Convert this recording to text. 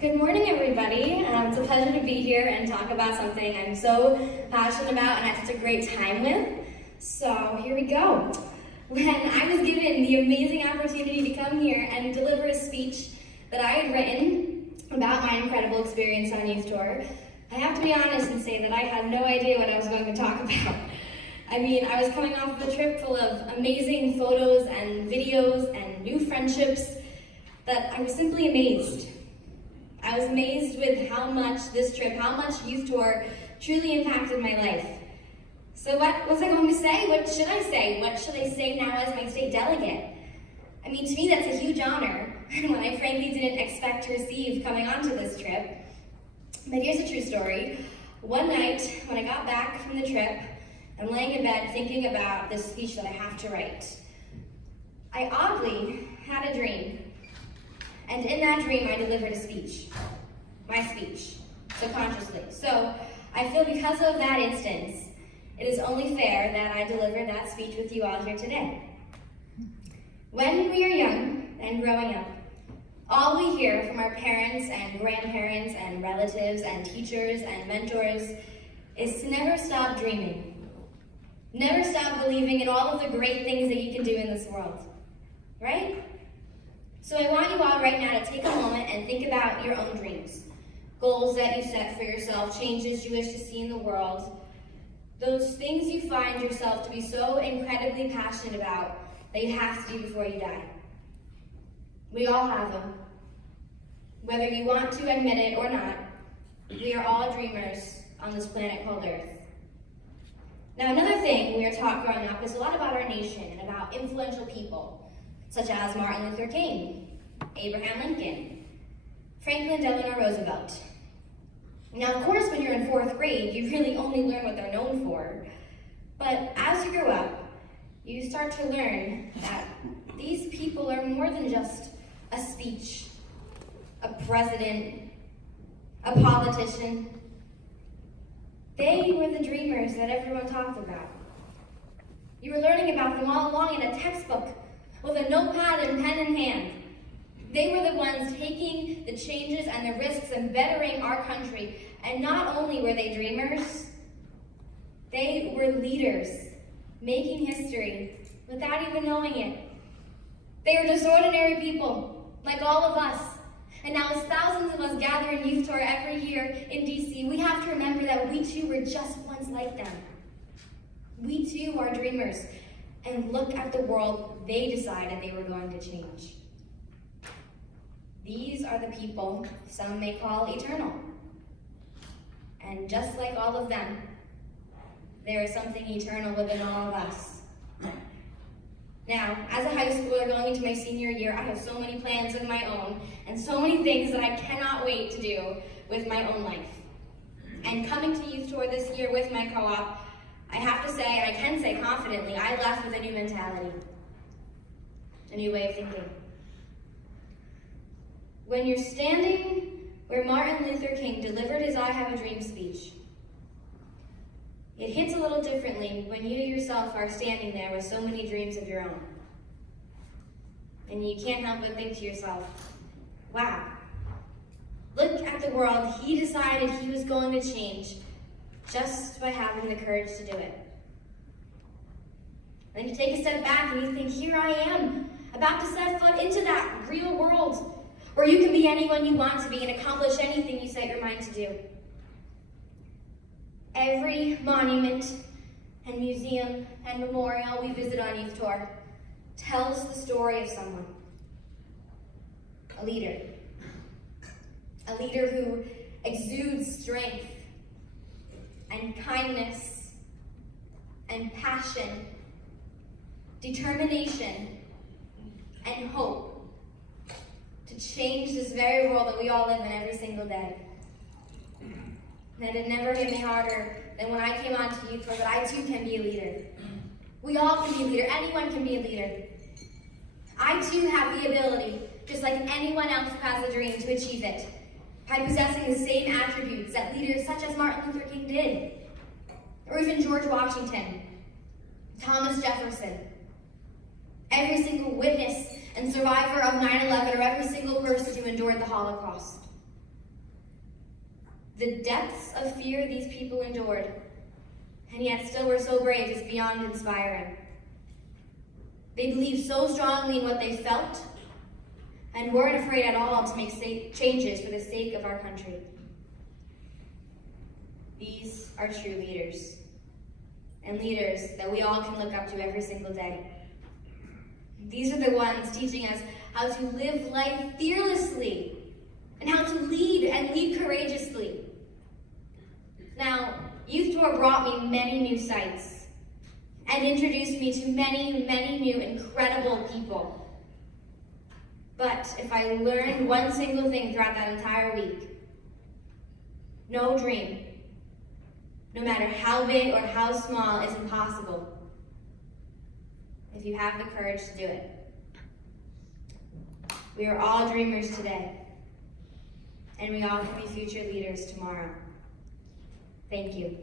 Good morning, everybody. It's a pleasure to be here and talk about something I'm so passionate about and I had such a great time with. So here we go. When I was given the amazing opportunity to come here and deliver a speech that I had written about my incredible experience on Youth Tour, I have to be honest and say that I had no idea what I was going to talk about. I mean, I was coming off of a trip full of amazing photos and videos and new friendships that I was simply amazed. I was amazed with how much this trip, how much Youth Tour truly impacted my life. So what was I going to say? What should I say? What should I say now as my state delegate? I mean, to me that's a huge honor, and one I frankly didn't expect to receive coming onto this trip. But here's a true story. One night, when I got back from the trip, I'm laying in bed thinking about this speech that I have to write. I oddly had a dream. And in that dream, I delivered a speech, my speech, subconsciously. So I feel because of that instance, it is only fair that I deliver that speech with you all here today. When we are young and growing up, all we hear from our parents and grandparents and relatives and teachers and mentors is to never stop dreaming. Never stop believing in all of the great things that you can do in this world, right? So I want you all right now to take a moment and think about your own dreams, goals that you set for yourself, changes you wish to see in the world, those things you find yourself to be so incredibly passionate about that you have to do before you die. We all have them. Whether you want to admit it or not, we are all dreamers on this planet called Earth. Now, another thing we are taught growing up is a lot about our nation and about influential people, such as Martin Luther King, Abraham Lincoln, Franklin Delano Roosevelt. Now, of course, when you're in 4th grade, you really only learn what they're known for. But as you grow up, you start to learn that these people are more than just a speech, a president, a politician. They were the dreamers that everyone talked about. You were learning about them all along in a textbook, with a notepad and pen in hand. They were the ones taking the changes and the risks and bettering our country. And not only were they dreamers, they were leaders, making history without even knowing it. They were just ordinary people, like all of us. And now as thousands of us gather in Youth Tour every year in DC, we have to remember that we too were just once like them. We too are dreamers. And look at the world they decided they were going to change. These are the people some may call eternal. And just like all of them, there is something eternal within all of us. Now, as a high schooler going into my senior year, I have so many plans of my own and so many things that I cannot wait to do with my own life. And coming to Youth Tour this year with my co-op, I have to say, and I can say confidently, I left with a new mentality, a new way of thinking. When you're standing where Martin Luther King delivered his I Have a Dream speech, it hits a little differently when you yourself are standing there with so many dreams of your own. And you can't help but think to yourself, wow, look at the world he decided he was going to change just by having the courage to do it. Then you take a step back and you think, here I am, about to set foot into that real world, where you can be anyone you want to be and accomplish anything you set your mind to do. Every monument and museum and memorial we visit on Youth Tour tells the story of someone, a leader who exudes strength and kindness and passion, determination and hope to change this very world that we all live in every single day. And it never hit me harder than when I came onto Youth Tour that I too can be a leader. We all can be a leader. Anyone can be a leader. I too have the ability, just like anyone else who has a dream, to achieve it by possessing the same attributes that leaders such as Martin Luther King did, or even George Washington, Thomas Jefferson, every single witness and survivor of 9/11, or every single person who endured the Holocaust. The depths of fear these people endured, and yet still were so brave, is beyond inspiring. They believed so strongly in what they felt and weren't afraid at all to make changes for the sake of our country. These are true leaders, and leaders that we all can look up to every single day. These are the ones teaching us how to live life fearlessly and how to lead and lead courageously. Now, Youth Tour brought me many new sights and introduced me to many, many new incredible people. But if I learned one single thing throughout that entire week, no dream, no matter how big or how small, is impossible if you have the courage to do it. We are all dreamers today, and we all can be future leaders tomorrow. Thank you.